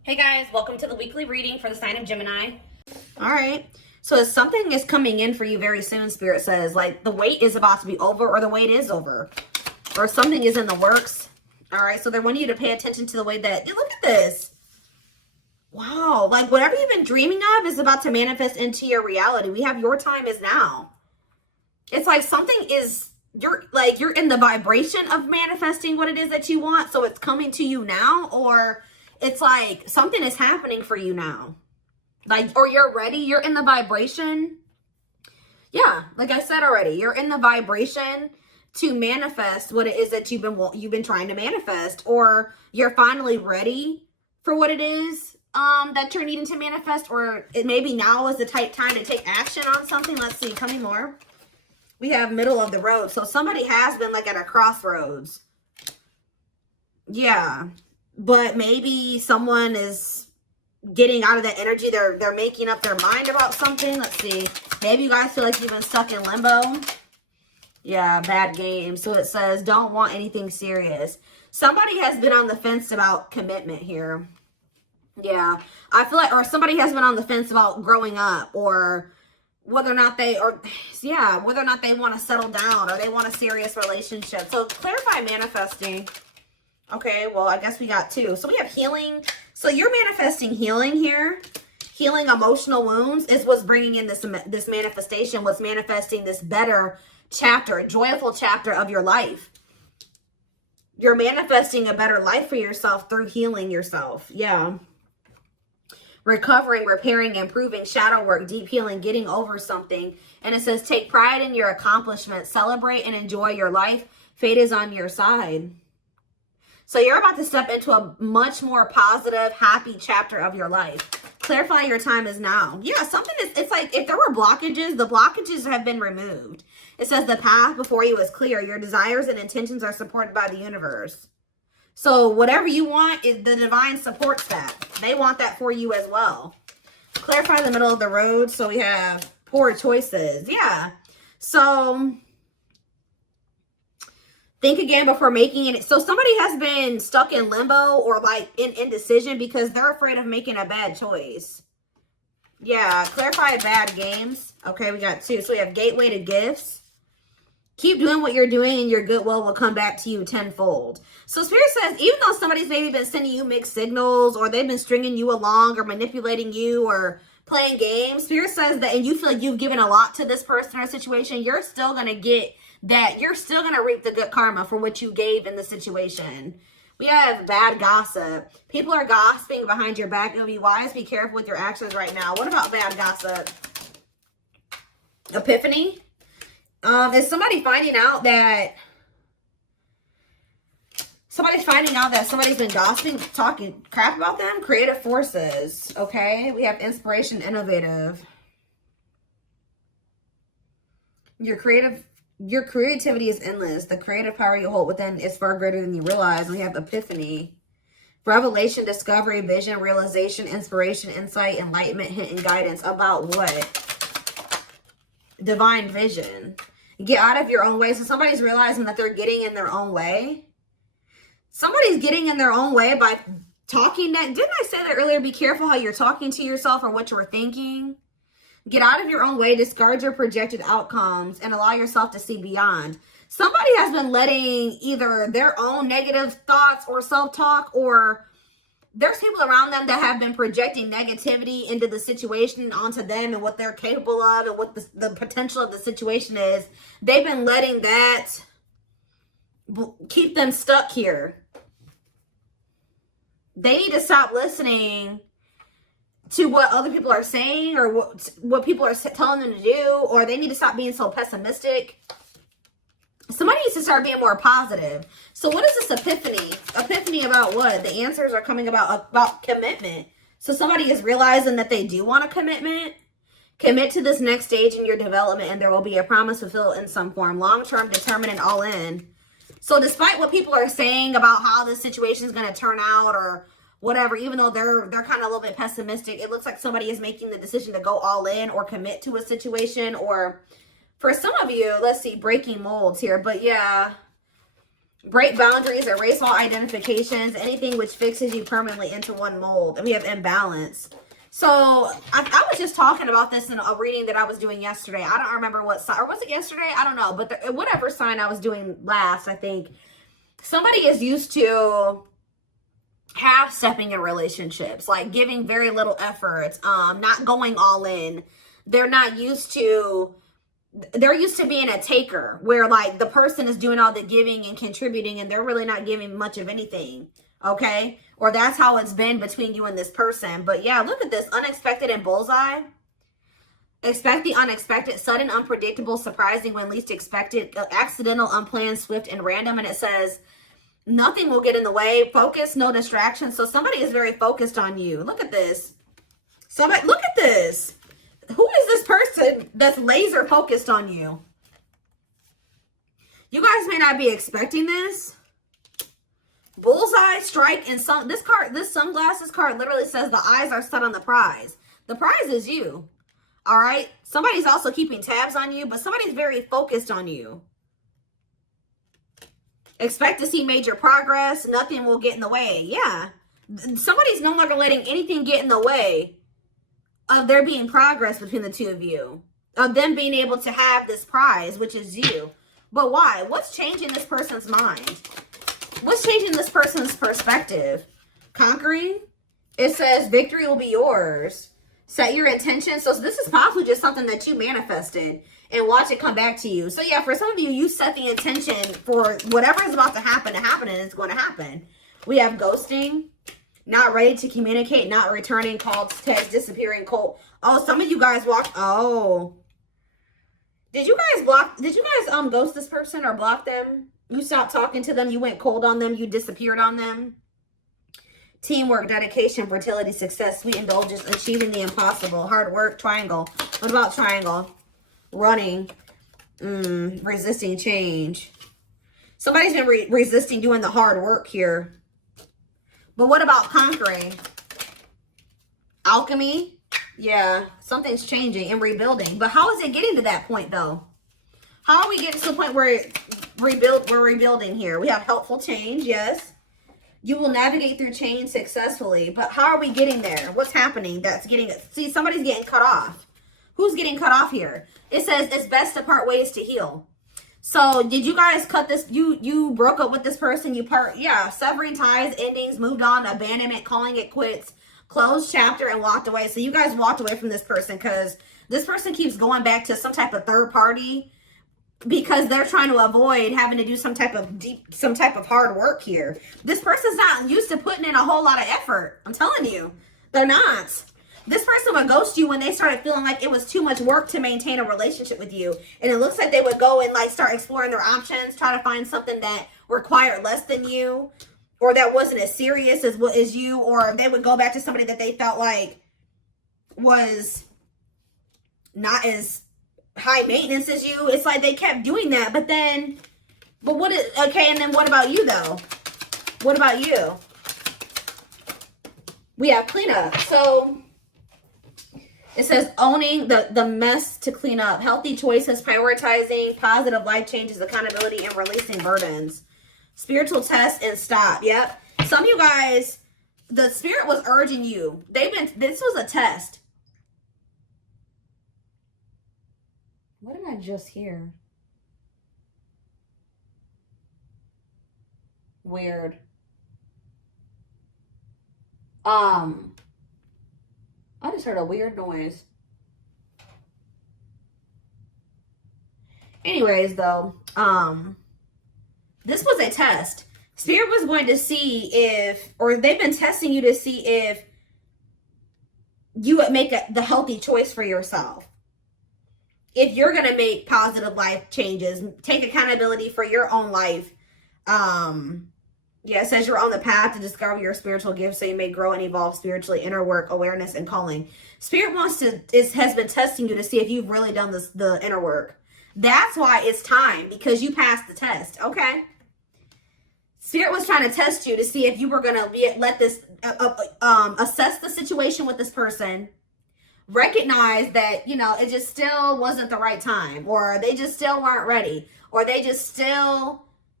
Hey guys, welcome to the weekly reading for the sign of Gemini. All right. So something is coming in for you very soon, Spirit says. Like the wait is about to be over, or the wait is over. Or something is in the works. All right. So they want you to pay attention to the way that, look at this. Wow. Like whatever you've been dreaming of is about to manifest into your reality. We have your time is now. It's like something is, you're in the vibration of manifesting what it is that you want. So it's coming to you now, or it's like something is happening for you now. Like, or you're ready, you're in the vibration. Yeah, like I said already, you're in the vibration to manifest what it is that you've been trying to manifest, or you're finally ready for what it is that you're needing to manifest, or it maybe now is the time to take action on something. Let's see, tell me more. We have middle of the road. So somebody has been like at a crossroads. Yeah. But maybe someone is getting out of that energy. They're making up their mind about something. Let's see. Maybe you guys feel like you've been stuck in limbo. Yeah, bad game. So it says, don't want anything serious. Somebody has been on the fence about commitment here. Yeah. I feel like, or somebody has been on the fence about growing up, or whether or not they want to settle down, or they want a serious relationship. So clarify manifesting. Okay, well, I guess we got two. So we have healing. So you're manifesting healing here. Healing emotional wounds is what's bringing in this manifestation, what's manifesting this better chapter, a joyful chapter of your life. You're manifesting a better life for yourself through healing yourself. Yeah. Recovering, repairing, improving, shadow work, deep healing, getting over something. And it says, take pride in your accomplishments, celebrate and enjoy your life. Fate is on your side. So you're about to step into a much more positive, happy chapter of your life. Clarify your time is now. Yeah, it's like if there were blockages, the blockages have been removed. It says the path before you is clear. Your desires and intentions are supported by the universe. So whatever you want, the divine supports that. They want that for you as well. Clarify the middle of the road. So we have poor choices. Yeah. So think again before making it. So somebody has been stuck in limbo, or like in indecision because they're afraid of making a bad choice. Yeah, clarify bad games. Okay, we got two. So we have gateway to gifts. Keep doing what you're doing and your goodwill will come back to you tenfold. So Spirit says, even though somebody's maybe been sending you mixed signals, or they've been stringing you along, or manipulating you, or playing games, Spirit says that, and you feel like you've given a lot to this person or situation, you're still going to get that. You're still going to reap the good karma for what you gave in the situation. We have bad gossip. People are gossiping behind your back. It'll be wise. Be careful with your actions right now. What about bad gossip? Epiphany. Is somebody finding out that somebody's been gossiping, talking crap about them? Creative forces. Okay. We have inspiration, innovative. Your creativity is endless. The creative power you hold within is far greater than you realize. We have epiphany. Revelation, discovery, vision, realization, inspiration, insight, enlightenment, hint, and guidance. About what? Divine vision. Get out of your own way. So somebody's realizing that they're getting in their own way. Somebody's getting in their own way by talking that. Didn't I say that earlier? Be careful how you're talking to yourself or what you're thinking. Get out of your own way. Discard your projected outcomes and allow yourself to see beyond. Somebody has been letting either their own negative thoughts or self-talk, or there's people around them that have been projecting negativity into the situation and onto them and what they're capable of and what the potential of the situation is. They've been letting that keep them stuck here. They need to stop listening to what other people are saying, or what people are telling them to do, or they need to stop being so pessimistic. Somebody needs to start being more positive. So what is this epiphany? Epiphany about what? The answers are coming about commitment. So somebody is realizing that they do want a commitment. Commit to this next stage in your development, and there will be a promise fulfilled in some form. Long-term, determined, and all in. So despite what people are saying about how this situation is going to turn out, or whatever, even though they're kind of a little bit pessimistic, it looks like somebody is making the decision to go all in or commit to a situation. Or for some of you, let's see, breaking molds here. But yeah, Break boundaries, erase all identifications, anything which fixes you permanently into one mold. And we have imbalance. So I was just talking about this in a reading that I was doing yesterday. I don't remember what sign, or was it yesterday? I don't know. But whatever sign I was doing last, I think somebody is used to half-stepping in relationships, like giving very little effort, not going all in. They're not used to, they're used to being a taker, where like the person is doing all the giving and contributing and they're really not giving much of anything. Okay? Or that's how it's been between you and this person. But yeah, look at this. Unexpected and bullseye. Expect the unexpected, sudden, unpredictable, surprising when least expected, accidental, unplanned, swift, and random. And it says, nothing will get in the way. Focus, no distractions. So somebody is very focused on you. Look at this. Somebody, look at this. Who is this person that's laser focused on you? You guys may not be expecting this. Bullseye, strike, and this card, this sunglasses card literally says the eyes are set on the prize. The prize is you. All right? Somebody's also keeping tabs on you, but somebody's very focused on you. Expect to see major progress. Nothing will get in the way. Yeah. Somebody's no longer letting anything get in the way of there being progress between the two of you. Of them being able to have this prize, which is you. But why? What's changing this person's mind? What's changing this person's perspective? Conquering. It says victory will be yours. Set your intention. So this is possibly just something that you manifested and watch it come back to you. So yeah, for some of you, you set the intention for whatever is about to happen and it's going to happen. We have ghosting, not ready to communicate, not returning calls, text, disappearing, cold. Oh, some of you guys walked. Oh, did you guys ghost this person or block them? You stopped talking to them. You went cold on them. You disappeared on them. Teamwork, dedication, fertility, success, sweet indulgence, achieving the impossible, hard work, triangle. What about triangle? Running, resisting change. Somebody's been resisting doing the hard work here. But what about conquering? Alchemy. Yeah, something's changing and rebuilding. But how is it getting to that point, though? How are we getting to the point where we're rebuilding here? We have helpful change, yes. You will navigate through change successfully. But how are we getting there? What's happening that's getting it? See, somebody's getting cut off. Who's getting cut off here? It says it's best to part ways to heal. So did you guys cut this? You broke up with this person. Severing ties, endings, moved on, abandonment, calling it quits, closed chapter, and walked away. So you guys walked away from this person because this person keeps going back to some type of third party because they're trying to avoid having to do some type of hard work here. This person's not used to putting in a whole lot of effort. I'm telling you, they're not. This person would ghost you when they started feeling like it was too much work to maintain a relationship with you. And it looks like they would go and like start exploring their options, try to find something that required less than you, or that wasn't as serious as you, or they would go back to somebody that they felt like was not as high maintenance as you. It's like they kept doing that, and then what about you though? What about you? We have cleanup. So it says owning the mess to clean up, healthy choices, prioritizing, positive life changes, accountability, and releasing burdens. Spiritual test and stop. Yep. Some of you guys, the spirit was urging you. This was a test. What did I just hear? Weird. I just heard a weird noise. Anyways, though, this was a test. Spirit was going to see they've been testing you to see if you would make the healthy choice for yourself. If you're going to make positive life changes, take accountability for your own life. Yeah, it says you're on the path to discover your spiritual gifts so you may grow and evolve spiritually, inner work, awareness, and calling. Spirit has been testing you to see if you've really done the inner work. That's why it's time, because you passed the test, okay? Spirit was trying to test you to see if you were going to let this, assess the situation with this person, recognize that, it just still wasn't the right time, or they just still weren't ready, or they just still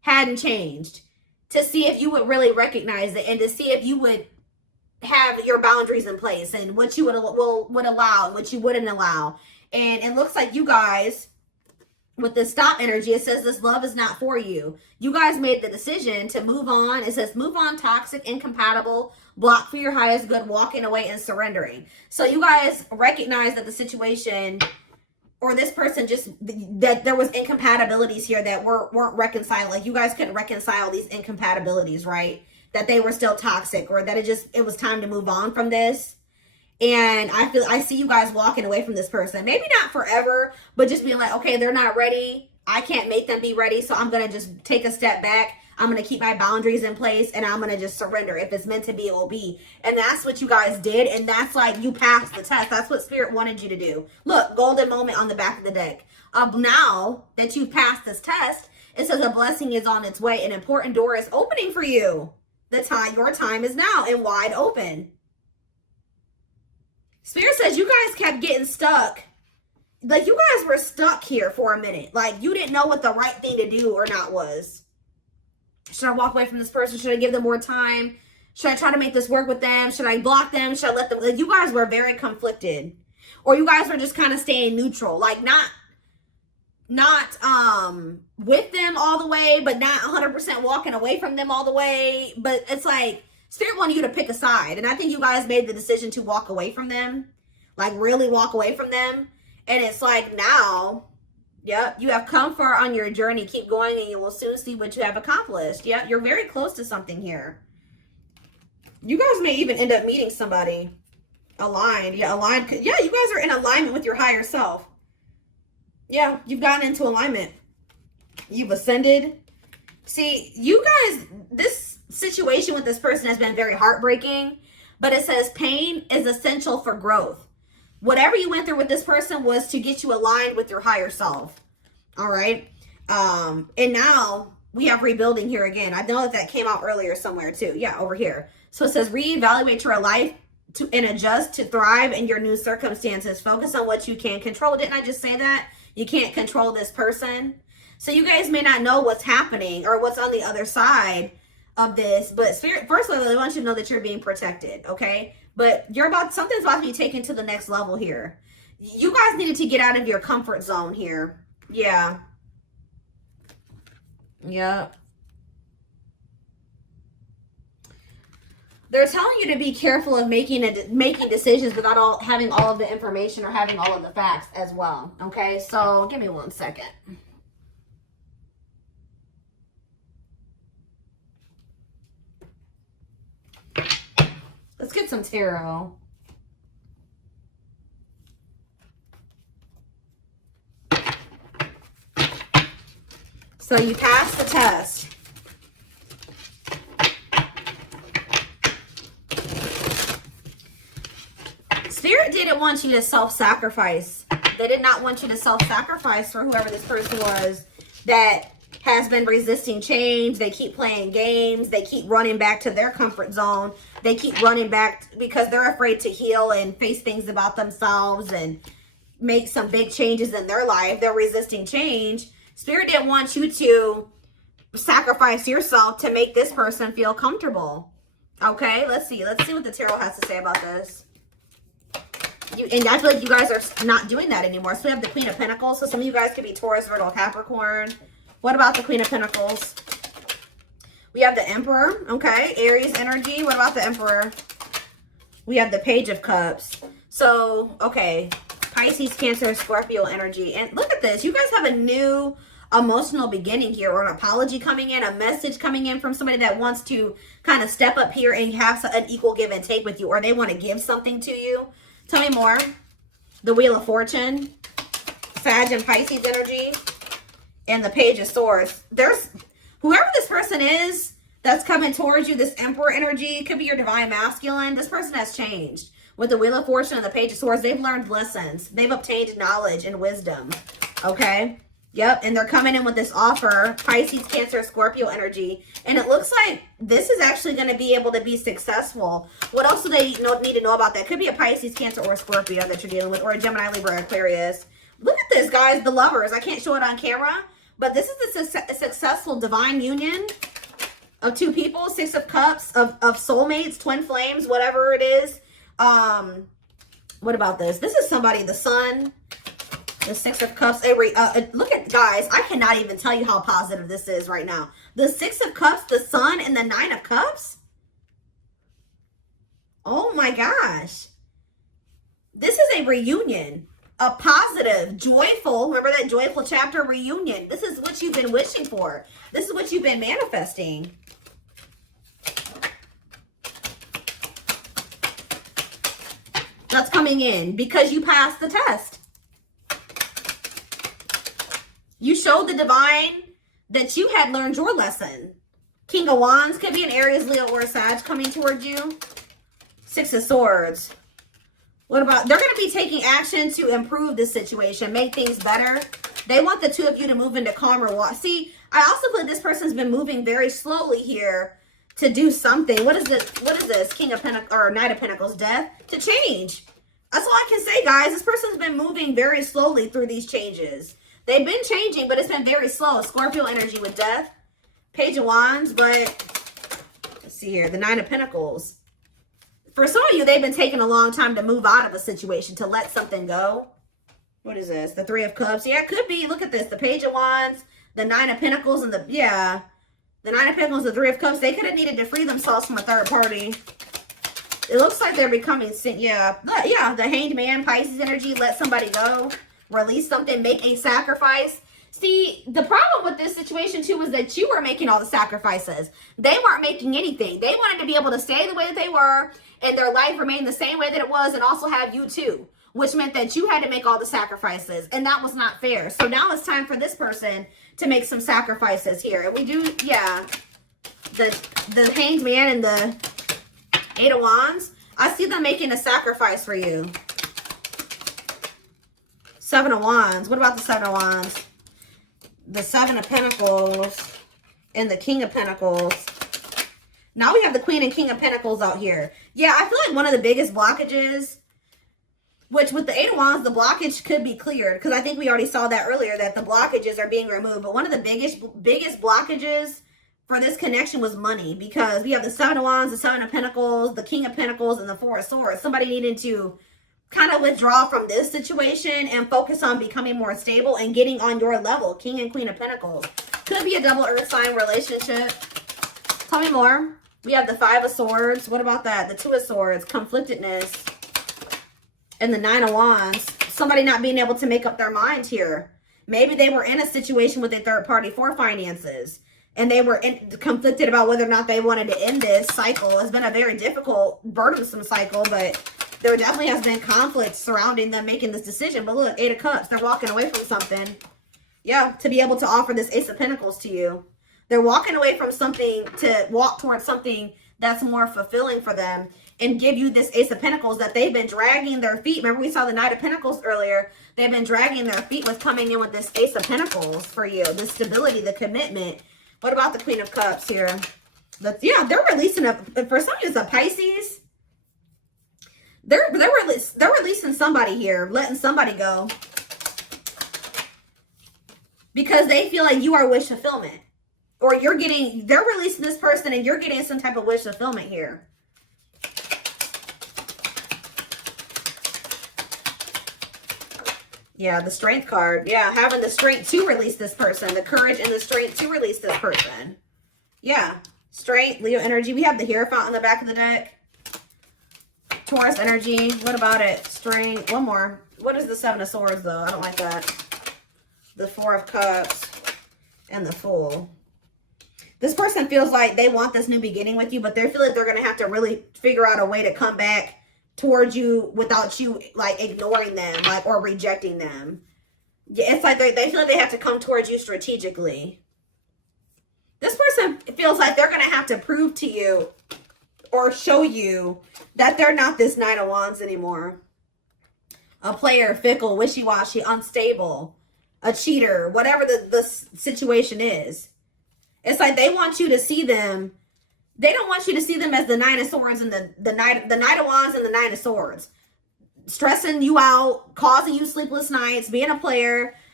hadn't changed, to see if you would really recognize it and to see if you would have your boundaries in place and what you would allow and what you wouldn't allow. And it looks like you guys, with the stop energy, it says this love is not for you. You guys made the decision to move on. It says move on, toxic, incompatible, block for your highest good, walking away and surrendering. So you guys recognize that the situation, or this person, just that there was incompatibilities here that weren't reconciled. Like you guys couldn't reconcile these incompatibilities, right? That they were still toxic, or that it was time to move on from this. And I see you guys walking away from this person. Maybe not forever, but just being like, okay, they're not ready. I can't make them be ready. So I'm going to just take a step back. I'm going to keep my boundaries in place and I'm going to just surrender. If it's meant to be, it will be. And that's what you guys did. And that's like, you passed the test. That's what Spirit wanted you to do. Look, golden moment on the back of the deck. Now that you've passed this test, it says a blessing is on its way. An important door is opening for you. Your time is now and wide open. Spirit says you guys kept getting stuck. Like you guys were stuck here for a minute. Like you didn't know what the right thing to do or not was. Should I walk away from this person? Should I give them more time? Should I try to make this work with them? Should I block them? Should I let them? Like, you guys were very conflicted. Or you guys were just kind of staying neutral. Like not with them all the way, but not 100% walking away from them all the way. But it's like Spirit wanted you to pick a side. And I think you guys made the decision to walk away from them. Like really walk away from them. And it's like now, yep, you have come far on your journey. Keep going and you will soon see what you have accomplished. Yep, you're very close to something here. You guys may even end up meeting somebody aligned. Yeah, aligned. Yeah, you guys are in alignment with your higher self. Yeah, you've gotten into alignment. You've ascended. See, you guys, this situation with this person has been very heartbreaking, but it says pain is essential for growth. Whatever you went through with this person was to get you aligned with your higher self. All right. And now we have rebuilding here again. I know that came out earlier somewhere too. Yeah, over here. So it says reevaluate your life and adjust to thrive in your new circumstances. Focus on what you can control. Didn't I just say that? You can't control this person. So you guys may not know what's happening or what's on the other side of this, but Spirit, first of all, I want you to know that you're being protected, okay? But something's about to be taken to the next level here. You guys needed to get out of your comfort zone here. Yeah. Yep. They're telling you to be careful of making decisions without having all of the information or having all of the facts as well. Okay, so give me 1 second. Let's get some tarot. So you passed the test. Spirit didn't want you to self-sacrifice. They did not want you to self-sacrifice for whoever this person was that has been resisting change. They keep playing games. They keep running back to their comfort zone. They keep running back because they're afraid to heal and face things about themselves and make some big changes in their life. They're resisting change. Spirit didn't want you to sacrifice yourself to make this person feel comfortable. Okay, let's see. Let's see what the tarot has to say about this. And I feel like you guys are not doing that anymore. So we have the Queen of Pentacles. So some of you guys could be Taurus, Virgo, Capricorn. What about the Queen of Pentacles? We have the Emperor. Okay, Aries energy. What about the Emperor? We have the Page of Cups. So, okay, Pisces, Cancer, Scorpio energy. And look at this. You guys have a new emotional beginning here, or an apology coming in, a message coming in from somebody that wants to kind of step up here and have an equal give and take with you, or they want to give something to you. Tell me more. The Wheel of Fortune, Sag and Pisces energy, and the Page of Swords. There's whoever this person is that's coming towards you, this Emperor energy, could be your divine masculine. This person has changed. With the Wheel of Fortune and the Page of Swords, they've learned lessons. They've obtained knowledge and wisdom. Okay? Yep, and they're coming in with this offer, Pisces, Cancer, Scorpio energy, and it looks like this is actually going to be able to be successful. What else do they need to know about that? Could be a Pisces, Cancer, or Scorpio that you're dealing with, or a Gemini, Libra, Aquarius. Look at this, guys, the Lovers. I can't show it on camera, But this is a successful divine union of two people, Six of Cups, of soulmates, twin flames, whatever it is. What about this? This is somebody, the sun, the Six of Cups. Look at, guys, I cannot even tell you how positive this is right now. The Six of Cups, the sun, and the Nine of Cups. Oh my gosh. This is a reunion. A positive, joyful, remember that joyful chapter, reunion. This is what you've been wishing for. This is what you've been manifesting. That's coming in because you passed the test. You showed the divine that you had learned your lesson. King of Wands could be an Aries, Leo, or a Sag coming towards you. Six of Swords. What about, they're going to be taking action to improve this situation, make things better. They want the two of you to move into calmer water. See, I also feel this person's been moving very slowly here to do something. What is this? What is this? King of Pentacles, or Knight of Pentacles, death, to change. That's all I can say, guys. This person's been moving very slowly through these changes. They've been changing, but it's been very slow. Scorpio energy with death. Page of Wands, but let's see here. The Nine of Pentacles. For some of you, they've been taking a long time to move out of a situation, to let something go. What is this? The Three of Cups. Yeah, it could be. Look at this. The Page of Wands, the Nine of Pentacles, and the Nine of Pentacles, the Three of Cups. They could have needed to free themselves from a third party. It looks like they're becoming, the Hanged Man, Pisces energy. Let somebody go. Release something. Make a sacrifice. See, the problem with this situation, too, is that you were making all the sacrifices. They weren't making anything. They wanted to be able to stay the way that they were and their life remain the same way that it was, and also have you, too, which meant that you had to make all the sacrifices, and that was not fair. So now it's time for this person to make some sacrifices here. And we do, the Hanged Man and the Eight of Wands. I see them making a sacrifice for you. Seven of Wands. What about the Seven of Wands? The Seven of Pentacles and the King of Pentacles. Now we have the Queen and King of Pentacles out here. Yeah, I feel like one of the biggest blockages, which with the Eight of Wands, the blockage could be cleared, because I think we already saw that earlier, that the blockages are being removed. But one of the biggest blockages for this connection was money, because we have the Seven of Wands, the Seven of Pentacles, the King of Pentacles, and the Four of Swords. Somebody needed to kind of withdraw from this situation and focus on becoming more stable and getting on your level. King and Queen of Pentacles. Could be a double earth sign relationship. Tell me more. We have the Five of Swords. What about that? The Two of Swords. Conflictedness. And the Nine of Wands. Somebody not being able to make up their mind here. Maybe they were in a situation with a third party for finances, and they were conflicted about whether or not they wanted to end this cycle. It's been a very difficult, burdensome cycle, but there definitely has been conflict surrounding them making this decision. But look, Eight of Cups, they're walking away from something. Yeah, to be able to offer this Ace of Pentacles to you. They're walking away from something to walk towards something that's more fulfilling for them and give you this Ace of Pentacles that they've been dragging their feet. Remember, we saw the Knight of Pentacles earlier. They've been dragging their feet with coming in with this Ace of Pentacles for you. The stability, the commitment. What about the Queen of Cups here? They're releasing for some of you, it's a Pisces. They're releasing somebody here, letting somebody go, because they feel like you are wish fulfillment, or they're releasing this person and you're getting some type of wish fulfillment here. Yeah, the Strength card. Yeah, having the strength to release this person, the courage and the strength to release this person. Yeah, Strength, Leo energy. We have the Hierophant on the back of the deck. Taurus energy. What about it? Strength. One more. What is the Seven of Swords, though? I don't like that. The Four of Cups and the Fool. This person feels like they want this new beginning with you, but they feel like they're going to have to really figure out a way to come back towards you without you, like, ignoring them, like, or rejecting them. Yeah, it's like they feel like they have to come towards you strategically. This person feels like they're going to have to prove to you or show you that they're not this Nine of Wands anymore. A player, fickle, wishy-washy, unstable, a cheater, whatever the situation is. It's like they want you to see them. They don't want you to see them as the Nine of Swords and the Knight of Wands and the Nine of Swords. Stressing you out, causing you sleepless nights, being a player.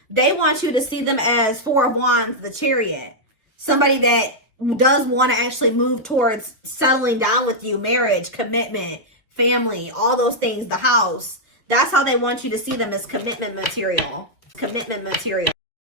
They want you to see them as Four of Wands, the Chariot. Somebody that does want to actually move towards settling down with you, marriage, commitment, family, all those things, the house. That's how they want you to see them, as commitment material. Commitment material.